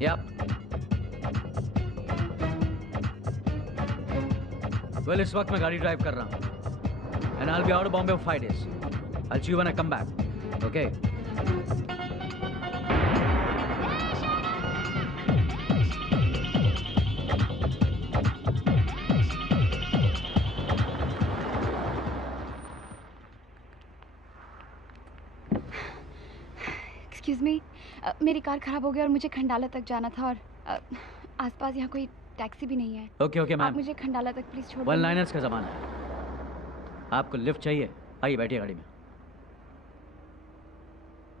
Yep. Well, इस वक्त मैं गाड़ी ड्राइव कर रहा हूँ. And I'll be out of Bombay for 5 days. I'll see you when I come back. Okay? Excuse me, मेरी कार खराब हो गई और मुझे खंडाला तक जाना था और आसपास यहाँ कोई टैक्सी भी नहीं है. Okay ma'am. आप मुझे खंडाला तक प्लीज छोड़ दो. वन लाइनर्स का जमाना है. आपको लिफ्ट चाहिए? आइए बैठिए गाड़ी में.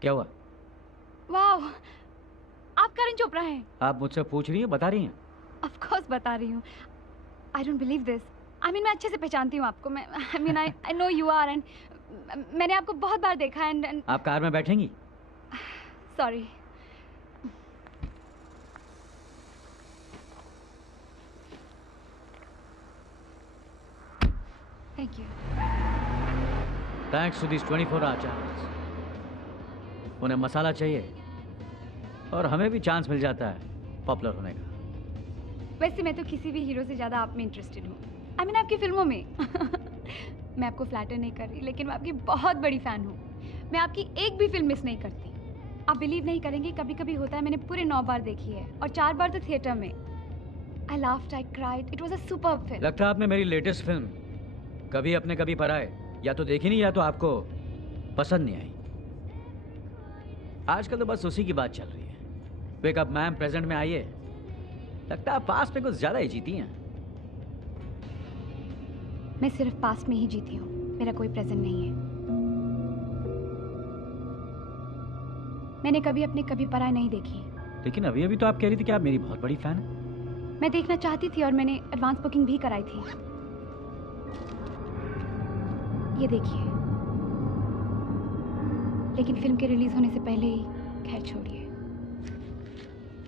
क्या हुआ? वाह, आप करण चोपड़ा हैं. आप मुझसे पूछ रही हैं, बता रही हैं? ऑफ कोर्स बता रही हूँ. I don't believe this. I mean मैं अच्छे से पहचानती हूँ आपको. मैं I know you are and मैंने आपको बहुत बार देखा एंड आप कार में बैठेंगी? Sorry. Thank you. Thanks to this 24 hour channels. उन्हें मसाला चाहिए और हमें भी चांस मिल जाता है पॉपुलर होने का. वैसे मैं तो किसी भी हीरो से ज़्यादा आप में इंटरेस्टेड हूँ. आई मीन आपकी फिल्मों में. मैं आपको फ्लैटर नहीं कर रही, लेकिन मैं आपकी बहुत बड़ी फ़ैन हूँ. मैं आपकी एक भी फिल्म मिस नहीं करती. आप बिलीव नहीं करेंगे, कभी कभी होता है मैंने पूरे 9 बार देखी है और 4 बार तो थिएटर में. I laughed, I cried, it was a superb film. लगता है आपने मेरी लेटेस्ट फिल्म कभी अपने कभी पराए या तो देखी नहीं या तो आपको पसंद नहीं आई. आजकल तो बस उसी की बात चल रही है. वेकअप मैम, प्रेजेंट में आइए. लगता है पास्ट में कुछ ज्यादा ही जीती हैं. मैं सिर्फ पास्ट में ही जीती हूँ, मेरा कोई प्रेजेंट नहीं है. मैंने कभी अपने कभी पराए नहीं देखी. लेकिन अभी अभी तो आप कह रही थी कि आप मेरी बहुत बड़ी फैन हैं. मैं देखना चाहती थी और मैंने एडवांस बुकिंग भी कराई थी. ये देखिए. लेकिन फिल्म के रिलीज होने से पहले ही. खैर छोड़िए.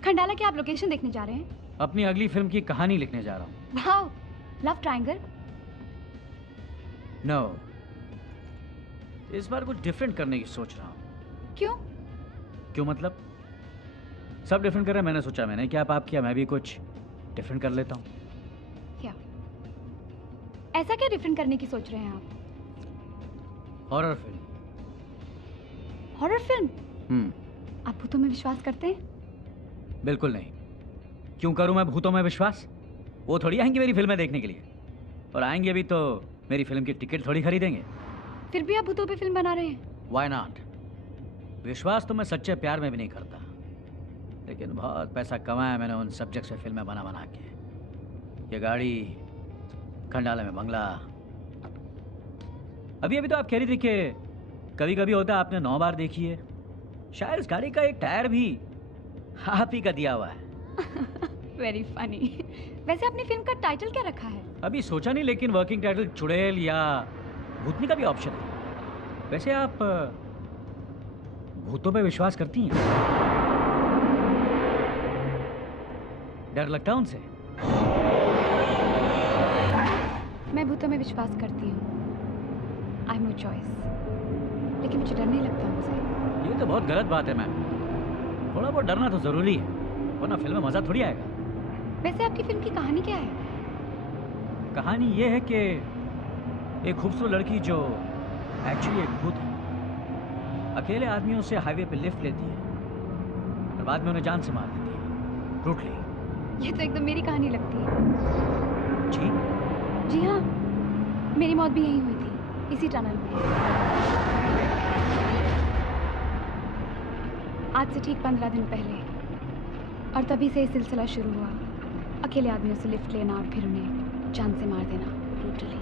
खंडाला क्या आप लोकेशन देखने जा रहे हैं? अपनी अगली फिल्म की कहानी लिखने जा रहा हूँ. Wow, love triangle. नो, इस बार कुछ डिफरेंट करने की सोच रहा हूँ. क्यों? क्यों मतलब? सब डिफरेंट कर रहे हैं, मैंने सोचा मैंने क्या पाप किया, मैं भी कुछ डिफरेंट कर लेता हूँ. क्या ऐसा क्या डिफरेंट करने की सोच रहे हैं आप? Horror film. Horror film? आप भूतों में विश्वास करते हैं? बिल्कुल नहीं. क्यों करूं मैं भूतों में विश्वास? वो थोड़ी आएंगे मेरी फिल्में देखने के लिए. और आएंगे भी तो मेरी फिल्म की टिकट थोड़ी खरीदेंगे. फिर भी आप भूतों पे फिल्म बना रहे हैं? Why not? विश्वास तो मैं सच्चे प्यार में भी नहीं करता, लेकिन बहुत पैसा कमाया मैंने उन सब्जेक्ट से फिल्में बना बना के. ये गाड़ी, खंडाला में बंगला. अभी अभी तो आप कह रही थी कि कभी कभी होता है, आपने 9 बार देखी है. शायद इस गाड़ी का एक टायर भी आप ही का दिया हुआ है. Very funny. वैसे अपनी फिल्म का टाइटल क्या रखा है? अभी सोचा नहीं, लेकिन वर्किंग टाइटल चुड़ैल या भूतनी का भी ऑप्शन है. वैसे आप भूतों पे विश्वास करती हैं? डर लगता है उनसे? मैं भूतों में विश्वास करती हूँ. I have no choice. लेकिन मुझे डर नहीं लगता उनसे. ये तो बहुत गलत बात है मैम. थोड़ा बहुत डरना तो जरूरी है, वरना फिल्म में मजा थोड़ी आएगा. वैसे आपकी फिल्म की कहानी क्या है? कहानी ये है कि एक खूबसूरत लड़की जो एक्चुअली एक भूत है, अकेले आदमियों से हाईवे पे लिफ्ट लेती है और बाद में उन्हें जान से मार देती है ब्रूटली. ये तो एकदम मेरी कहानी लगती है. जी? जी हाँ, मेरी मौत भी यहीं हुई थी, इसी टनल में. आज से ठीक 15 दिन पहले. और तभी से ये सिलसिला शुरू हुआ. अकेले आदमियों से लिफ्ट लेना और फिर उन्हें जान से मार देना ब्रूटली.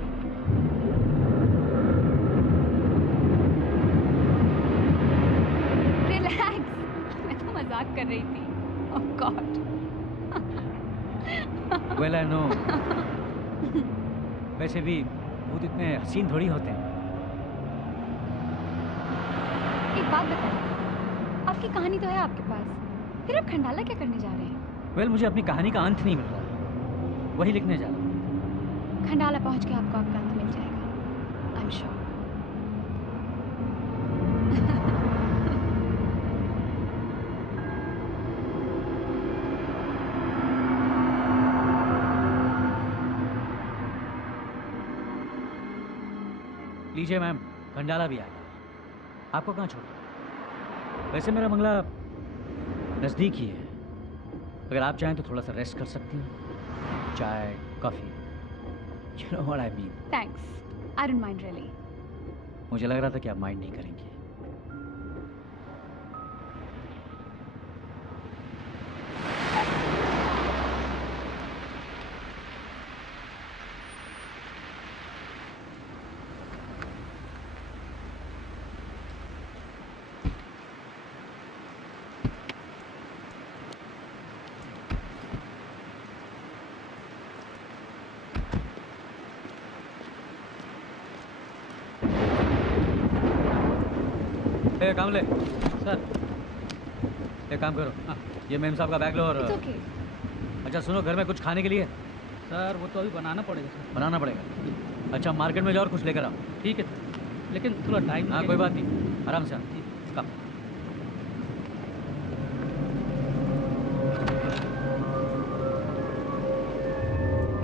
रिलैक्स, मैं तो मजाक कर रही थी. ओह गॉड. Well I know. वैसे भी भूत इतने हसीन थोड़ी होते हैं. एक बात बताइए, आपकी कहानी तो है आपके पास, फिर आप खंडाला क्या करने जा रहे हैं? वेल मुझे अपनी कहानी का अंत नहीं मिल रहा, वही लिखने जा रहा हूँ. खंडाला पहुंच के आपको आपका अंत मिल जाएगा. I am sure. लीजिए मैम, खंडाला भी आ गया। आपको कहाँ छोड़ा? वैसे मेरा बंगला नज़दीक ही है, अगर आप चाहें तो थोड़ा सा रेस्ट कर सकती हैं। चाय, coffee, you know what I mean। Thanks, I don't mind really. मुझे लग रहा था कि आप माइंड नहीं करेंगे। कामले सर, एक काम करो, ये मेम साहब का बैग लो और इट्स ओके। अच्छा सुनो, घर में कुछ खाने के लिए? सर वो तो अभी बनाना पड़ेगा सर। बनाना पड़ेगा। अच्छा मार्केट में जाओ और कुछ लेकर आओ। ठीक है सर, लेकिन थोड़ा टाइम हाँ कोई बात नहीं, आराम से आओ। Come.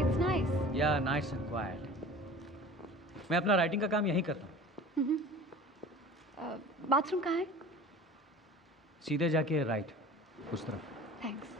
It's nice. Yeah nice and quiet. मैं अपना राइटिंग का काम यहीं करता हूँ। बाथरूम कहाँ है? सीधे जाके राइट, उस तरफ। थैंक्स।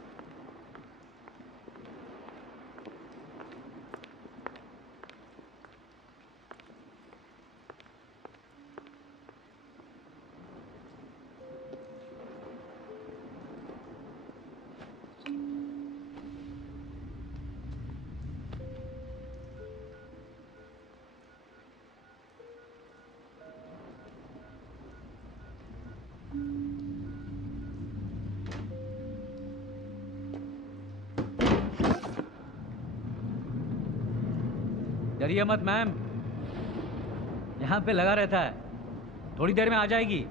डरिए मत मैम, यहाँ पे लगा रहता है, थोड़ी देर में आ जाएगी।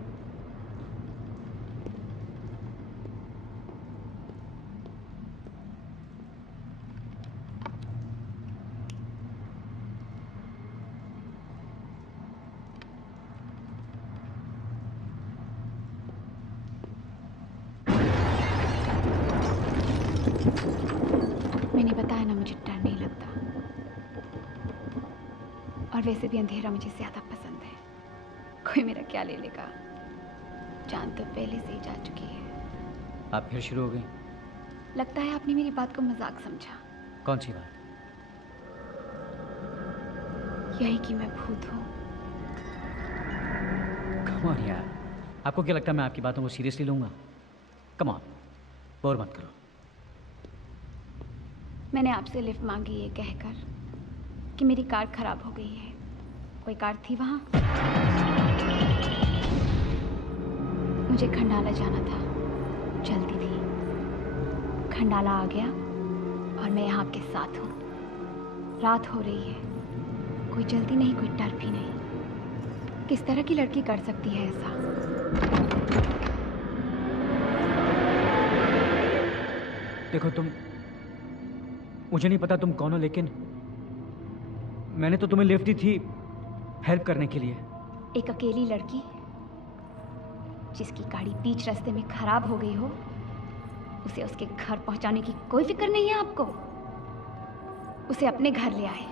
मैंने बताया ना, मुझे डर नहीं लगता, और वैसे भी अंधेरा मुझे ज़्यादा पसंद है। कोई मेरा क्या ले लेगा, जान तो पहले से ही जा चुकी है। आप फिर शुरू हो गई? लगता है आपने मेरी बात को मजाक समझा। कौन सी बात? यही कि मैं भूत हूँ। कम ऑन यार, आपको क्या लगता है मैं आपकी बातों को सीरियसली लूंगा? कम ऑन, बोर मत करो। मैंने आपसे लिफ्ट मांगी ये कहकर कि मेरी कार खराब हो गई है। कोई कार थी वहाँ? मुझे खंडाला जाना था, जल्दी थी। खंडाला आ गया और मैं यहाँ आपके साथ हूँ। रात हो रही है, कोई जल्दी नहीं, कोई डर भी नहीं। किस तरह की लड़की कर सकती है ऐसा? देखो तुम, मुझे नहीं पता तुम कौन हो, लेकिन मैंने तो तुम्हें लिफ्ट दी थी हेल्प करने के लिए। एक अकेली लड़की जिसकी गाड़ी बीच रास्ते में खराब हो गई हो, उसे उसके घर पहुंचाने की कोई फिक्र नहीं है आपको? उसे अपने घर ले आए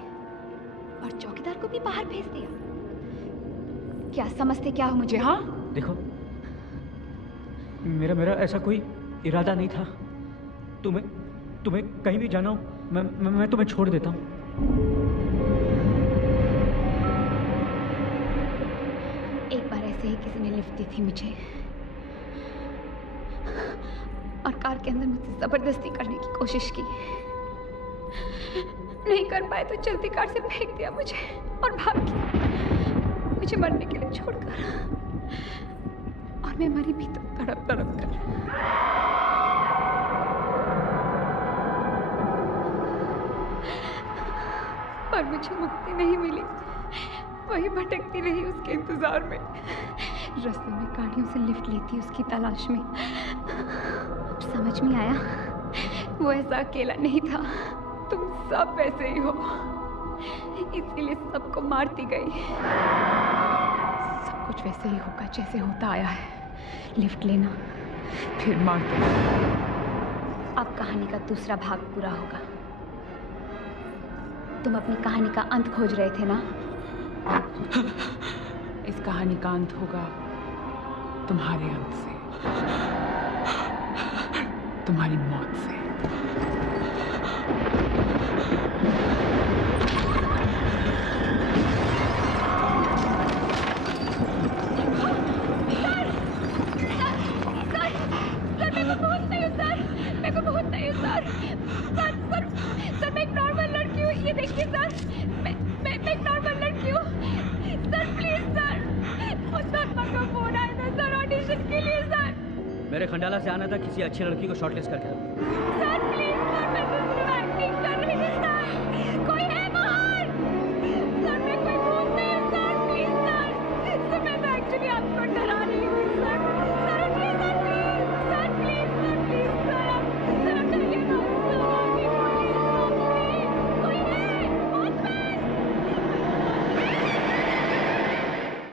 और चौकीदार को भी बाहर भेज दिया। क्या समझते क्या हो मुझे? हाँ देखो, मेरा ऐसा कोई इरादा नहीं था। तुम्हें कहीं भी जाना हो, मैं तुम्हें छोड़ देता हूँ। एक बार ऐसे ही किसी ने लिफ्ट दी थी मुझे, और कार के अंदर मुझसे जबरदस्ती करने की कोशिश की। नहीं कर पाए तो चलती कार से फेंक दिया मुझे और भाग गया, मुझे मरने के लिए छोड़कर। और मैं मरी भी तो तड़प तड़प कर। पर मुझे मुक्ति नहीं मिली, वही भटकती रही उसके इंतजार में। रास्ते में गाड़ियों से लिफ्ट लेती उसकी तलाश में। समझ में आया, वो ऐसा अकेला नहीं था, तुम सब वैसे ही हो, इसीलिए सबको मारती गई। सब कुछ वैसे ही होगा जैसे होता आया है, लिफ्ट लेना फिर मार देना। अब कहानी का दूसरा भाग पूरा होगा। तुम अपनी कहानी का अंत खोज रहे थे ना? इस कहानी का अंत होगा तुम्हारे अंत से, तुम्हारी मौत से। मेरे खंडाला से आना था किसी अच्छी लड़की को शॉर्टलिस्ट करके।